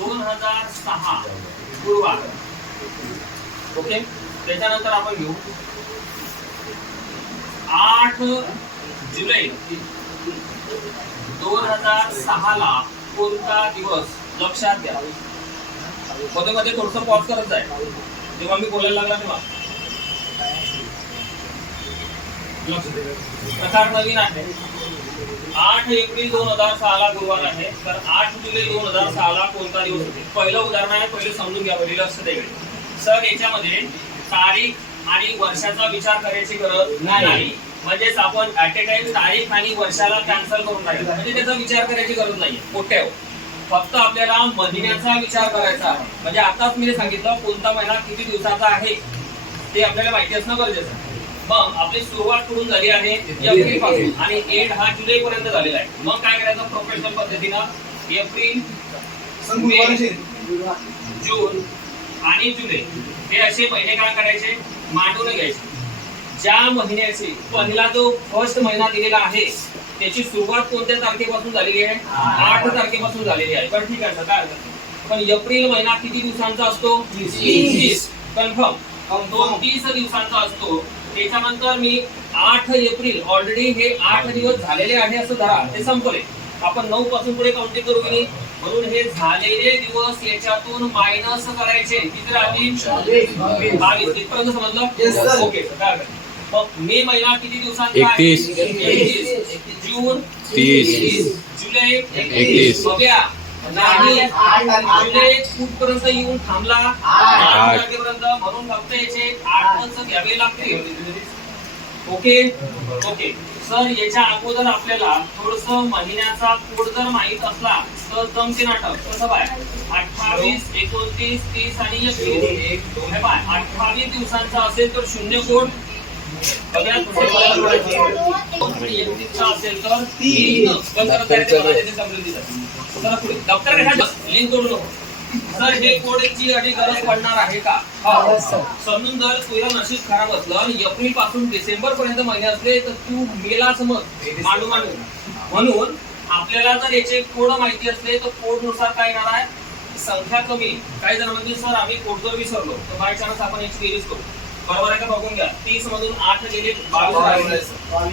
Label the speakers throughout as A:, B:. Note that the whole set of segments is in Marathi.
A: दोन हजार सहा गुरुवार. ओके? त्याच्यानंतर आपण घेऊ. आठ जुलै. दोन हजार सहा ला कोणता दिवस? लक्षात घ्या. मध्ये मध्ये थोडस पॉज करत जाय. तेव्हा मी बोलायला लागला तेव्हा. प्रकार नवीन आहे. आठ एप्रिल दोन हजार सहा ला गुरुवार आहे. तर आठ जुलै दोन हजार सहा ला कोणता दिवस होते? पहिलं उदाहरण आहे पहिले समजून घ्या पहिले लक्ष द्यावे सर याच्यामध्ये तारीख आणि वर्षाचा विचार करायची गरज
B: नाही.
A: नाही. म्हणजेच आपण ऍट ए टाइम तारीख आणि वर्षाला कॅन्सल करून टाकायचं म्हणजे त्याचा विचार करायची गरज नाही मोठ्या फक्त आपल्याला महिन्याचा विचार करायचा आहे. म्हणजे आताच मी सांगितलं कोणता महिना किती दिवसाचा आहे ते आपल्याला माहिती असणं गरजेचं आहे. मग आपली सुरुवात कुठून झाली आहे? एप्रिल. पासून आणि एंड हा जुलै पर्यंत झालेला आहे. मग काय करायचं? प्रोफेशनल पद्धतीनं एप्रिल मे जून आणि जुलै हे असे महिने काय करायचे मांडून घ्यायचे. ज्या महिन्याचे पहिला जो फर्स्ट महिना दिलेला आहे त्याची सुरुवात कोणत्या तारखेपासून झालेली आहे? आठ. तारखेपासून झालेली आहे. पण ठीक आहे काय. पण एप्रिल महिना किती दिवसांचा असतो? तीस. कन्फर्म तो तीस दिवसांचा असतो. त्याच्यानंतर मी आठ एप्रिल ऑलरेडी हे आठ दिवस झालेले आहे असं धरा ते संपले आपण नऊ पासून पुढे काउंटिंग करू की नाही म्हणून हे झालेले दिवस याच्यातून मायनस करायचे किती राहतील बावीस इथपर्यंत समजलं. ओके. मग मे महिना किती दिवसांचा आहे?
C: एकतीस.
A: एकतीस. जून
C: तीस.
A: जुलै
C: एकतीस.
A: बघूया कुठपर्यंत येऊन थांबला.
B: आठ.
A: आठ. तारखेपर्यंत म्हणून फक्त याचे आठ अंक घ्यावे लागतील ओके? ओके. सर याच्या अगोदर आपल्याला थोडस महिन्याचा कोड जर माहीत असला तर जमते नाटक. कसं पाय? अठ्ठावीस एकोणतीस तीस आणि एकवीस. अठ्ठावीस दिवसांचा असेल तर शून्य कोड. असेल तर तीन. पण जरा डॉक्टर लिंक सर हे कोडची अशी गरज पडणार आहे का?
B: हो, सर.
A: समजून जर तुझं नशीब खराब असलं. आणि एप्रिलपासून डिसेंबर पर्यंत महिने असले तर तू मेलाच मग. मांडू मांडू म्हणून आपल्याला जर याचे कोड माहिती असले तर कोडनुसार काय येणार आहे? संख्या कमी. काही जण म्हणजे सर आम्ही कोड जर विसरलो. तर बाय चान्स आपण याची बेरीज करू. बरोबर आहे का? बघून घ्या. तीस मधून आठ गेले बावीस.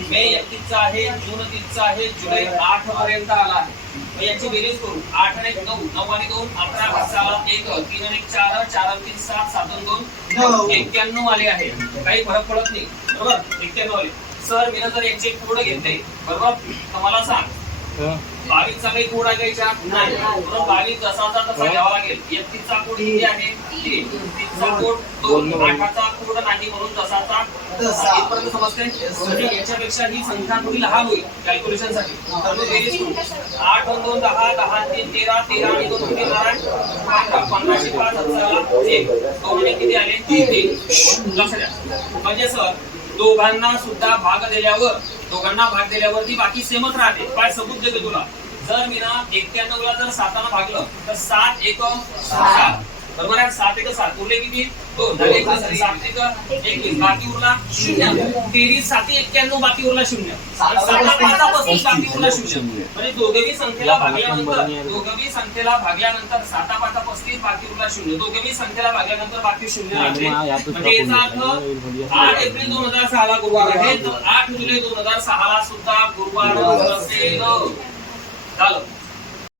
A: मे एकतीसचा आहे जून तीसचा आहे जुलै आठ पर्यंत आला आहे. याची बेरीज करू. आठ आणि नऊ. नऊ आणि दोन अकरा सहा एक तीन आणि चार चार आणि तीन सात सात आणि. दोन. एक्क्याण्णव आले आहे. काही फरक पडत नाही. बरोबर? एक्क्याण्णव आले. सर मी जर यांचे कोड घेतले बरोबर? तर मला सांग बावीसचा काही कोड म्हणून बावीस जसाचा तसा घ्यावा लागेल. एकतीसचा कोड किती आहे तीन तीसचा कोड दोन आठाचा कोड नाही म्हणून जसाचा
B: तसा.
A: इथपर्यंत समजते म्हणजे याच्यापेक्षा ही संख्या थोडी लहान होईल कॅल्क्युलेशनसाठी तर मग बेरीज करू आठ आणि दोन दहा दहा तीन तेरा तेरा आणि दोन? पंधरा पंधराशे पाच हजार एक. दोन आणि किती आले? तीन तीन. म्हणजे सर दोघांना सुद्धा भाग दिल्यावर दोघांना भाग दिल्यावरती बाकी सेमच राहते. काय सबूत देते तुला. जर मी ना एक्क्याण्णव ला जर साताना भागलं तर सात एक सात. बरोबर आहे? सात एक सात. उरले किती दोन. झाले एक सात एक एकवीस. बाकी उरला शून्य. तेवीस साती एक्क्याण्णव बाकी उरला शून्य पस्तीस बाकी उरला शून्य. म्हणजे दोघेही संख्येला भागल्यानंतर दोघेही संख्येला भागल्यानंतर साता पाचा पस्तीस बाकी उरला शून्य. दोघेही संख्येला भागल्यानंतर बाकी शून्य राहते. म्हणजे याचा अर्थ आठ एप्रिल दोन हजार सहा ला गुरुवार आहे. तर आठ जुलै दोन हजार सहा ला सुद्धा गुरुवार असेल. झालं